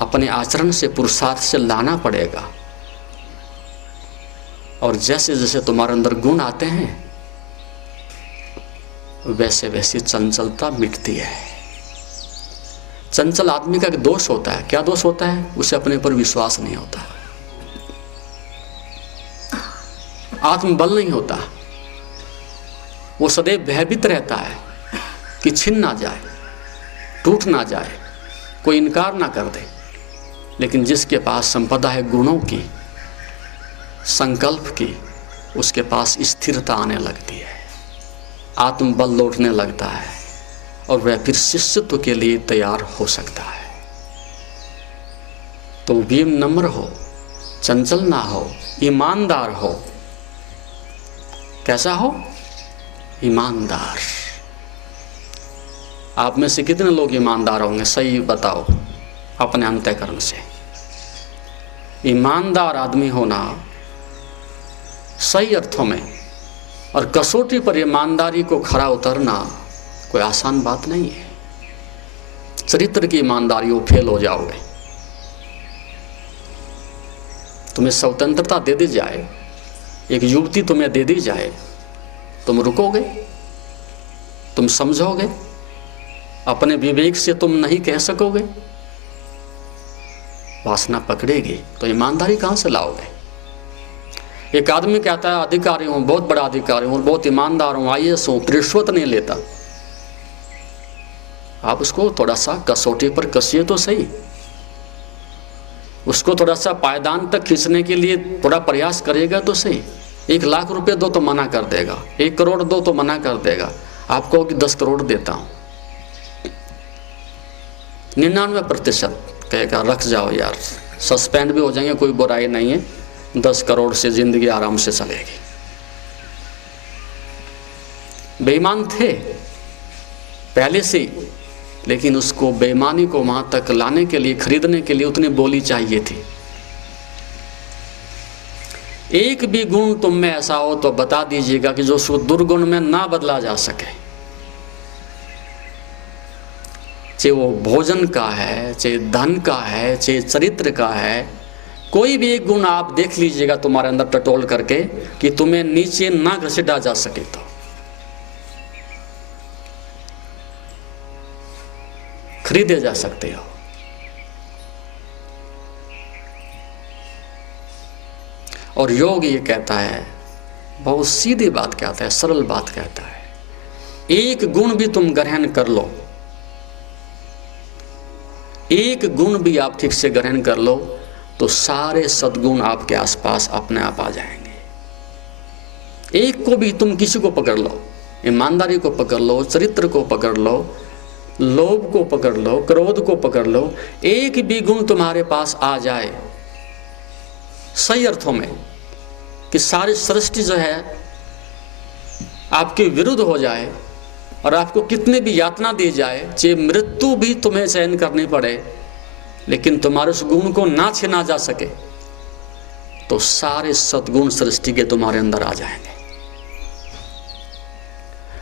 अपने आचरण से, पुरुषार्थ से लाना पड़ेगा। और जैसे जैसे तुम्हारे अंदर गुण आते हैं, वैसे वैसे चंचलता मिटती है। चंचल आदमी का एक दोष होता है। क्या दोष होता है? उसे अपने पर विश्वास नहीं होता, आत्मबल नहीं होता। वो सदैव भयभीत रहता है कि छिन ना जाए, टूट ना जाए, कोई इनकार ना कर दे। लेकिन जिसके पास संपदा है गुणों की, संकल्प की, उसके पास स्थिरता आने लगती है, आत्मबल लौटने लगता है और वह फिर शिष्यत्व के लिए तैयार हो सकता है। तो विनम्र हो, चंचल ना हो, ईमानदार हो। कैसा हो? ईमानदार। आप में से कितने लोग ईमानदार होंगे? सही बताओ अपने अंतःकरण से। ईमानदार आदमी होना सही अर्थों में और कसौटी पर ईमानदारी को खरा उतरना कोई आसान बात नहीं है। चरित्र की ईमानदारी हो, फेल हो जाओगे। तुम्हें स्वतंत्रता दे दी जाए, एक युवती तुम्हें दे दी जाए, तुम रुकोगे? तुम समझोगे? अपने विवेक से तुम नहीं कह सकोगे? वासना पकड़ेगी तो ईमानदारी कहां से लाओगे? एक आदमी कहता है अधिकारी हूं, बहुत बड़ा अधिकारी हूं, बहुत ईमानदार हूं, IAS हूं, रिश्वत नहीं लेता। आप उसको थोड़ा सा कसौटी पर कसिए तो सही, उसको थोड़ा सा पायदान तक खींचने के लिए थोड़ा प्रयास करेगा तो सही। 1 लाख रुपए दो तो मना कर देगा, 1 करोड़ दो तो मना कर देगा। आप कहो कि 10 करोड़ देता हूं, 99% कहेगा रख जाओ यार, सस्पेंड भी हो जाएंगे, कोई बुराई नहीं है, 10 करोड़ से जिंदगी आराम से चलेगी। बेईमान थे पहले से, लेकिन उसको बेईमानी को वहां तक लाने के लिए, खरीदने के लिए उतनी बोली चाहिए थी। एक भी गुण तुम में ऐसा हो तो बता दीजिएगा कि जो उसको दुर्गुण में ना बदला जा सके। चाहे वो भोजन का है, चाहे धन का है, चाहे चरित्र का है, कोई भी एक गुण आप देख लीजिएगा तुम्हारे अंदर टटोल करके कि तुम्हें नीचे ना घसीटा जा सके, तो खरीदे जा सकते हो। और योग ये कहता है, बहुत सीधी बात कहता है, सरल बात कहता है, एक गुण भी तुम ग्रहण कर लो, एक गुण भी आप ठीक से ग्रहण कर लो तो सारे सद्गुण आपके आसपास अपने आप आ जाएंगे। एक को भी तुम किसी को पकड़ लो, ईमानदारी को पकड़ लो, चरित्र को पकड़ लो, लोभ को पकड़ लो, क्रोध को पकड़ लो, एक भी गुण तुम्हारे पास आ जाए, सही अर्थों में कि सारी सृष्टि जो है आपके विरुद्ध हो जाए और आपको कितने भी यातना दी जाए, चाहे मृत्यु भी तुम्हें सहन करनी पड़े, लेकिन तुम्हारे उस गुण को ना छीना जा सके, तो सारे सद्गुण सृष्टि के तुम्हारे अंदर आ जाएंगे।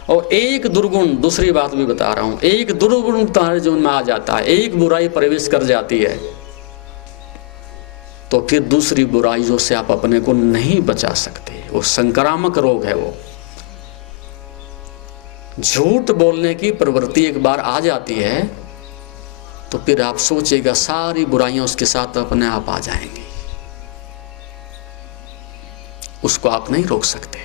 और एक दुर्गुण, दूसरी बात भी बता रहा हूं, एक दुर्गुण तुम्हारे जीवन में आ जाता है, एक बुराई प्रवेश कर जाती है, तो फिर दूसरी बुराइयों से आप अपने को नहीं बचा सकते। वो संक्रामक रोग है। वो झूठ बोलने की प्रवृत्ति एक बार आ जाती है तो फिर आप सोचिएगा सारी बुराइयां उसके साथ अपने आप आ जाएंगी, उसको आप नहीं रोक सकते।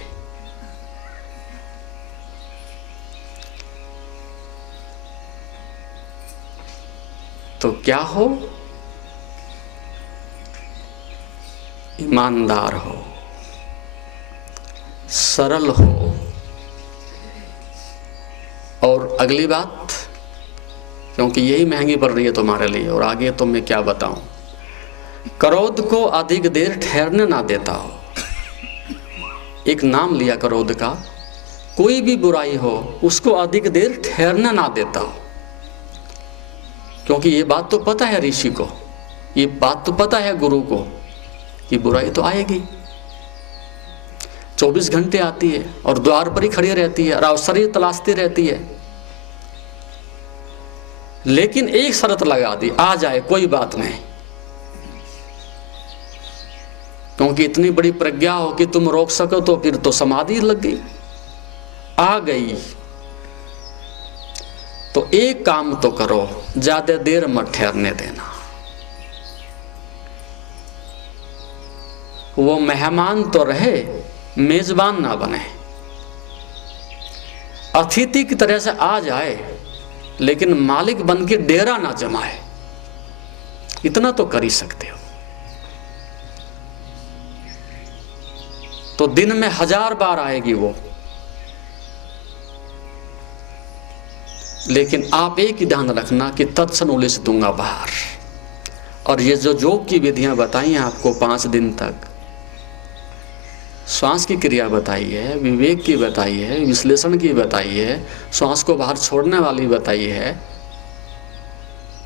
तो क्या हो, ईमानदार हो, सरल हो। और अगली बात, क्योंकि यही महंगी पड़ रही है तुम्हारे लिए, और आगे तो मैं क्या बताऊं, क्रोध को अधिक देर ठहरने ना देता हो। एक नाम लिया क्रोध का, कोई भी बुराई हो उसको अधिक देर ठहरने ना देता हो, क्योंकि ये बात तो पता है ऋषि को, ये बात तो पता है गुरु को कि बुराई तो आएगी, 24 घंटे आती है और द्वार पर ही खड़ी रहती है और अवसर ही तलाशती रहती है। लेकिन एक शर्त लगा दी, आ जाए कोई बात नहीं, क्योंकि इतनी बड़ी प्रज्ञा हो कि तुम रोक सको तो फिर तो समाधि लग गई, आ गई। तो एक काम तो करो, ज्यादा देर मत ठहरने देना। वो मेहमान तो रहे, मेजबान ना बने, अतिथि की तरह से आ जाए, लेकिन मालिक बन के डेरा ना जमाए। इतना तो कर ही सकते हो। तो दिन में 1000 बार आएगी वो, लेकिन आप एक ही ध्यान रखना कि तत्क्षण उलिस दूंगा बाहर। और ये जो योग की विधियां बताई हैं आपको 5 दिन तक, श्वास की क्रिया बताई है, विवेक की बताई है, विश्लेषण की बताई है, श्वास को बाहर छोड़ने वाली बताई है,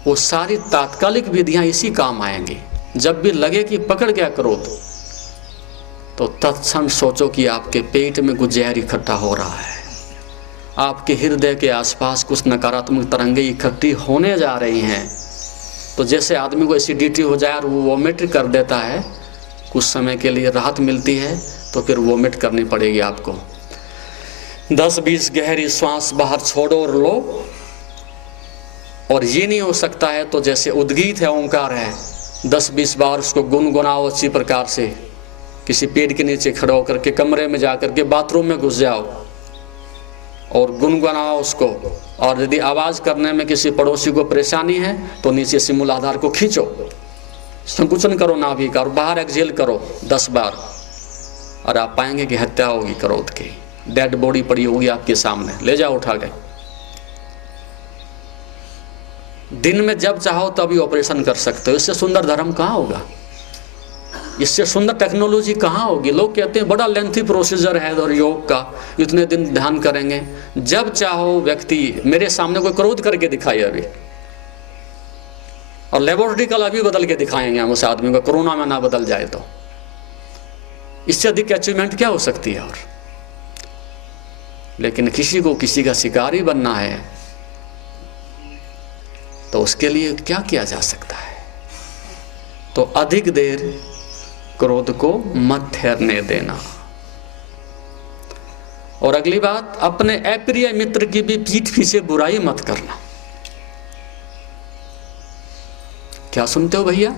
वो सारी तात्कालिक विधियां इसी काम आएंगी। जब भी लगे कि पकड़ गया क्रोध, तो तत्क्षण सोचो कि आपके पेट में कुछ जहर इकट्ठा हो रहा है, आपके हृदय के आसपास कुछ नकारात्मक तरंगें इकट्ठी होने जा रही हैं। तो जैसे आदमी को एसिडिटी हो जाए और वो वोमिट कर देता है, कुछ समय के लिए राहत मिलती है, तो फिर वोमिट करनी पड़ेगी आपको। 10-20 गहरी श्वास बाहर छोड़ो और लो। और ये नहीं हो सकता है तो जैसे उद्गीत है, ओंकार है, 10-20 बार उसको गुनगुनाओ अच्छी प्रकार से। किसी पेड़ के नीचे खड़े होकर के, कमरे में जाकर के, बाथरूम में घुस जाओ और गुनगुनाओ उसको। और यदि आवाज करने में किसी पड़ोसी को परेशानी है तो नीचे से मूलाधार को खींचो, संकुचन करो नाभि का, और बाहर एक्सहेल करो 10 बार, और आप पाएंगे कि हत्या होगी क्रोध की। डेड बॉडी पड़ी होगी आपके सामने, ले जाओ उठा के। दिन में जब चाहो तभी ऑपरेशन कर सकते हो। इससे सुंदर धर्म कहाँ होगा, इससे सुंदर टेक्नोलॉजी कहाँ होगी। लोग कहते हैं बड़ा लेंथी प्रोसीजर है और योग का, इतने दिन ध्यान करेंगे। जब चाहो व्यक्ति, मेरे सामने कोई क्रोध करके दिखाए अभी, और लेबोरेटरी कल अभी बदल के दिखाएंगे हम उस आदमी को, कोरोना में ना बदल जाए तो। इससे अधिक अचीवमेंट क्या हो सकती है। और लेकिन किसी को किसी का शिकारी बनना है तो उसके लिए क्या किया जा सकता है। तो अधिक देर क्रोध को मत ठहरने देना। और अगली बात, अपने अप्रिय मित्र की भी पीठ पीछे बुराई मत करना। क्या सुनते हो भैया?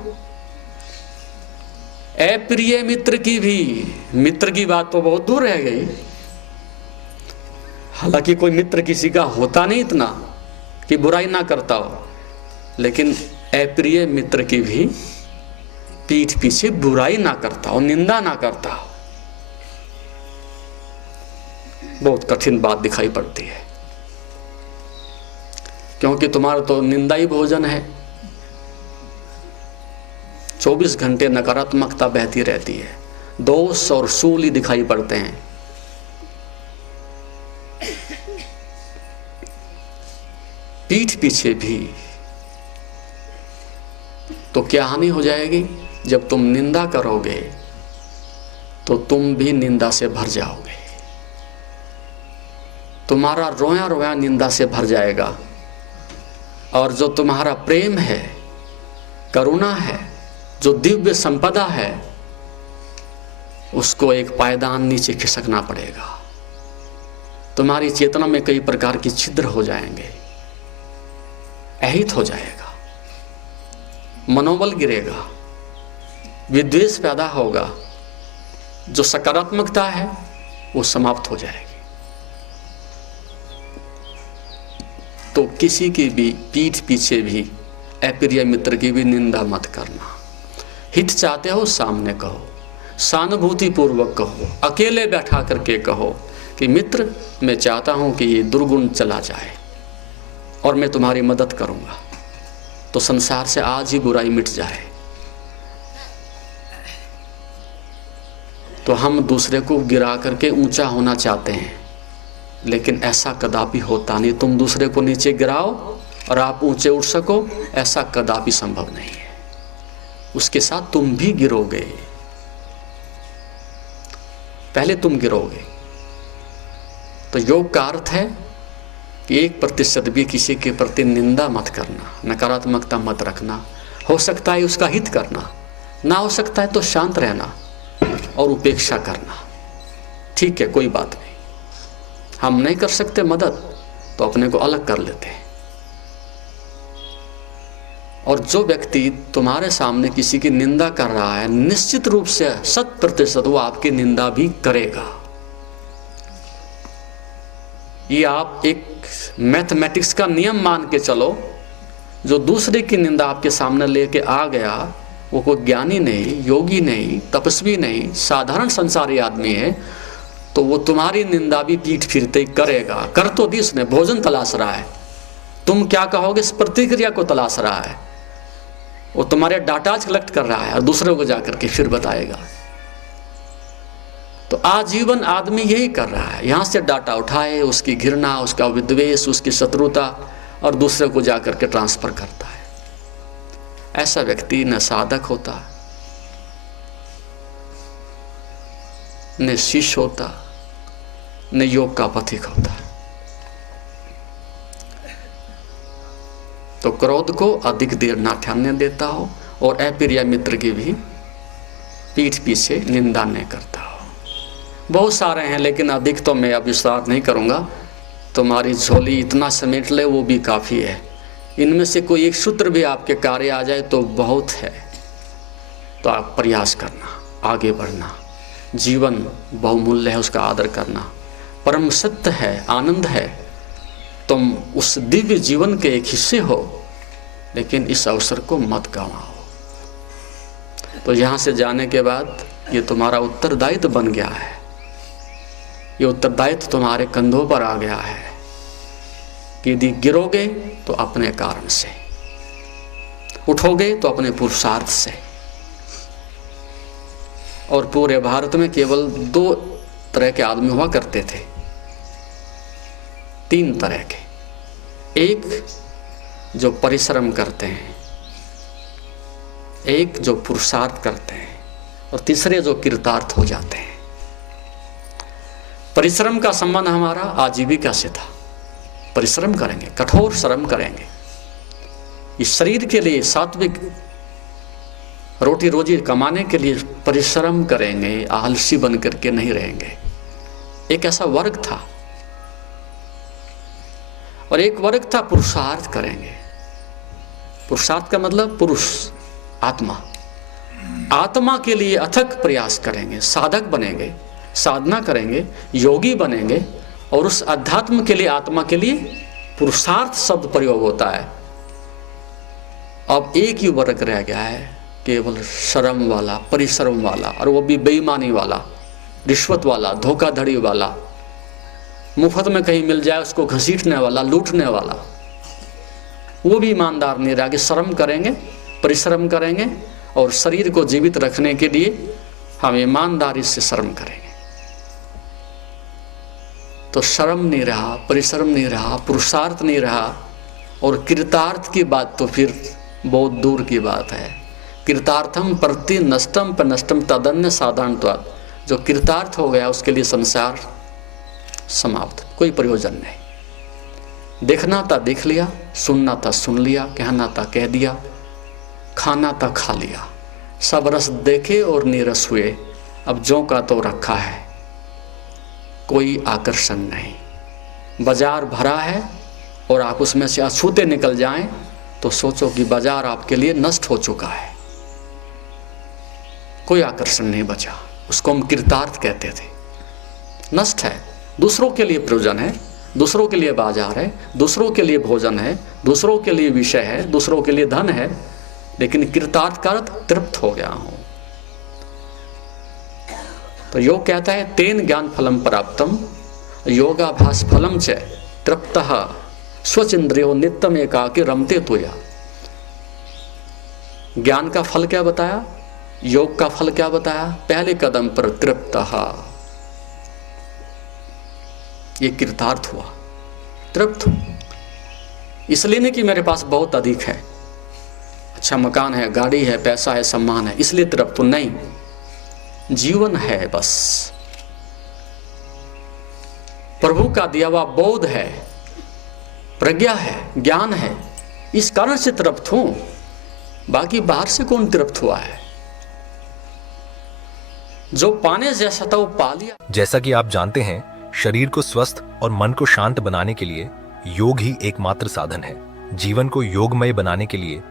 अप्रिय मित्र की भी, मित्र की बात तो बहुत दूर रह गई। हालांकि कोई मित्र किसी का होता नहीं इतना कि बुराई ना करता हो, लेकिन अप्रिय मित्र की भी पीठ पीछे बुराई ना करता हो, निंदा ना करता हो। बहुत कठिन बात दिखाई पड़ती है, क्योंकि तुम्हारा तो निंदा ही भोजन है। 24 घंटे नकारात्मकता बहती रहती है, दोष और सूल ही दिखाई पड़ते हैं। पीठ पीछे भी तो क्या हानि हो जाएगी? जब तुम निंदा करोगे तो तुम भी निंदा से भर जाओगे, तुम्हारा रोया रोया निंदा से भर जाएगा। और जो तुम्हारा प्रेम है, करुणा है, जो दिव्य संपदा है, उसको एक पायदान नीचे खिसकना पड़ेगा। तुम्हारी चेतना में कई प्रकार की छिद्र हो जाएंगे, अहित हो जाएगा, मनोबल गिरेगा, विद्वेष पैदा होगा, जो सकारात्मकता है वो समाप्त हो जाएगी। तो किसी की भी पीठ पीछे भी, अप्रिय मित्र की भी निंदा मत करना। हित चाहते हो सामने कहो, सहानुभूति पूर्वक कहो, अकेले बैठा करके कहो कि मित्र, मैं चाहता हूं कि ये दुर्गुण चला जाए और मैं तुम्हारी मदद करूंगा, तो संसार से आज ही बुराई मिट जाए। तो हम दूसरे को गिरा करके ऊंचा होना चाहते हैं, लेकिन ऐसा कदापि होता नहीं। तुम दूसरे को नीचे गिराओ और आप ऊंचे उठ सको, ऐसा कदापि संभव नहीं है। उसके साथ तुम भी गिरोगे, पहले तुम गिरोगे। तो योग का अर्थ है कि 1% भी किसी के प्रति निंदा मत करना, नकारात्मकता मत रखना। हो सकता है उसका हित करना, ना हो सकता है तो शांत रहना और उपेक्षा करना। ठीक है, कोई बात नहीं, हम नहीं कर सकते मदद तो अपने को अलग कर लेते हैं। और जो व्यक्ति तुम्हारे सामने किसी की निंदा कर रहा है, निश्चित रूप से 100% वो आपकी निंदा भी करेगा। ये आप एक मैथमेटिक्स का नियम मान के चलो। जो दूसरे की निंदा आपके सामने लेके आ गया, वो कोई ज्ञानी नहीं, योगी नहीं, तपस्वी नहीं, साधारण संसारी आदमी है, तो वो तुम्हारी निंदा भी पीठ फिरते ही करेगा। कर तो दी उसने, भोजन तलाश रहा है, तुम क्या कहोगे इस प्रतिक्रिया को तलाश रहा है। वो तुम्हारे डाटा कलेक्ट कर रहा है और दूसरे को जाकर के फिर बताएगा। तो आजीवन आदमी यही कर रहा है, यहां से डाटा उठाए, उसकी घृणा, उसका विद्वेष, उसकी शत्रुता, और दूसरे को जाकर के ट्रांसफर करता है। ऐसा व्यक्ति न साधक होता, न शिष्य होता, न योग का पथिक होता। तो क्रोध को अधिक देर ना ठहरने देता हो और अप्रिय मित्र की भी पीठ पीछे निंदा नहीं करता हो। बहुत सारे हैं, लेकिन अधिक तो मैं अब विस्तार नहीं करूंगा। तुम्हारी झोली इतना समेट ले वो भी काफ़ी है। इनमें से कोई एक सूत्र भी आपके कार्य आ जाए तो बहुत है। तो आप प्रयास करना, आगे बढ़ना। जीवन बहुमूल्य है, उसका आदर करना। परम सत्य है, आनंद है। तुम उस दिव्य जीवन के एक हिस्से हो, लेकिन इस अवसर को मत गंवाओ। तो यहाँ से जाने के बाद ये तुम्हारा उत्तरदायित्व बन गया है। ये उत्तरदायित्व तुम्हारे कंधों पर आ गया है कि यदि गिरोगे तो अपने कारण से, उठोगे तो अपने पुरुषार्थ से। और पूरे भारत में केवल 2 तरह के आदमी हुआ करते थे, 3 तरह के। एक जो परिश्रम करते हैं, एक जो पुरुषार्थ करते हैं, और तीसरे जो कृतार्थ हो जाते हैं। परिश्रम का संबंध हमारा आजीविका से था। परिश्रम करेंगे, कठोर श्रम करेंगे, इस शरीर के लिए सात्विक रोटी रोजी कमाने के लिए परिश्रम करेंगे, आलसी बन करके नहीं रहेंगे। एक ऐसा वर्ग था, और एक वर्ग था पुरुषार्थ करेंगे। पुरुषार्थ का मतलब पुरुष, आत्मा। आत्मा के लिए अथक प्रयास करेंगे, साधक बनेंगे, साधना करेंगे, योगी बनेंगे, और उस अध्यात्म के लिए, आत्मा के लिए पुरुषार्थ शब्द प्रयोग होता है। अब एक ही वर्ग रह गया है, केवल श्रम वाला, परिश्रम वाला, और वो भी बेईमानी वाला, रिश्वत वाला, धोखाधड़ी वाला, मुफ्त में कहीं मिल जाए उसको घसीटने वाला, लूटने वाला। वो भी ईमानदार नहीं रहा कि श्रम करेंगे, परिश्रम करेंगे, और शरीर को जीवित रखने के लिए हम ईमानदारी से श्रम करेंगे। तो श्रम नहीं रहा, परिश्रम नहीं रहा, पुरुषार्थ नहीं रहा, और कृतार्थ की बात तो फिर बहुत दूर की बात है। कृतार्थम प्रति नष्टम पर नष्टम तदन्य साधारणत्वात्। जो कृतार्थ हो गया उसके लिए संसार समाप्त, कोई प्रयोजन नहीं। देखना था देख लिया, सुनना था सुन लिया, कहना था कह दिया, खाना था खा लिया, सब रस देखे और नीरस हुए, अब जो का तो रखा है, कोई आकर्षण नहीं। बाजार भरा है और आप उसमें से अछूते निकल जाएं तो सोचो कि बाजार आपके लिए नष्ट हो चुका है, कोई आकर्षण नहीं बचा। उसको हम कृतार्थ कहते थे। नष्ट है, दूसरों के लिए प्रयोजन है, दूसरों के लिए बाजार है, दूसरों के लिए भोजन है, दूसरों के लिए विषय है, दूसरों के लिए धन है, लेकिन कृतार्थ का अर्थ तृप्त हो गया हूं। तो योग कहता है तेन ज्ञान फलम प्राप्तम योगाभ्यास फलम च तृप्तः स्वचिंद्रियो नित्यम एकाकी रमते तुया। ज्ञान का फल क्या बताया, योग का फल क्या बताया? पहले कदम पर तृप्तः, ये कृतार्थ हुआ। तृप्त इसलिए नहीं कि मेरे पास बहुत अधिक है, अच्छा मकान है, गाड़ी है, पैसा है, सम्मान है, इसलिए तृप्त नहीं। जीवन है बस, प्रभु का दिया हुआ बोध है, प्रज्ञा है, ज्ञान है, इस कारण से तृप्त हूं। बाकी बाहर से कौन तृप्त हुआ है? जो पाने जैसा था वो पा लिया। जैसा कि आप जानते हैं, शरीर को स्वस्थ और मन को शांत बनाने के लिए योग ही एकमात्र साधन है। जीवन को योगमय बनाने के लिए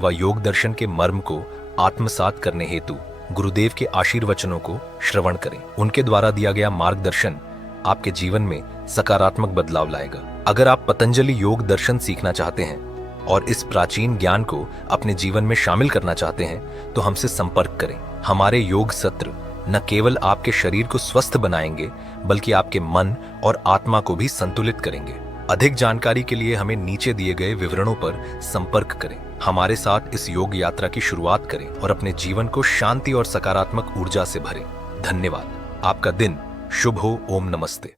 व योग दर्शन के मर्म को आत्मसात करने हेतु गुरुदेव के आशीर्वचनों को श्रवण करें। उनके द्वारा दिया गया मार्गदर्शन आपके जीवन में सकारात्मक बदलाव लाएगा। अगर आप पतंजलि योग दर्शन सीखना चाहते हैं और इस प्राचीन ज्ञान को अपने जीवन में शामिल करना चाहते हैं तो हमसे संपर्क करें। हमारे योग सत्र न केवल आपके शरीर को स्वस्थ बनाएंगे बल्कि आपके मन और आत्मा को भी संतुलित करेंगे। अधिक जानकारी के लिए हमें नीचे दिए गए विवरणों पर संपर्क करें। हमारे साथ इस योग यात्रा की शुरुआत करें और अपने जीवन को शांति और सकारात्मक ऊर्जा से भरें। धन्यवाद। आपका दिन शुभ हो। ओम नमस्ते।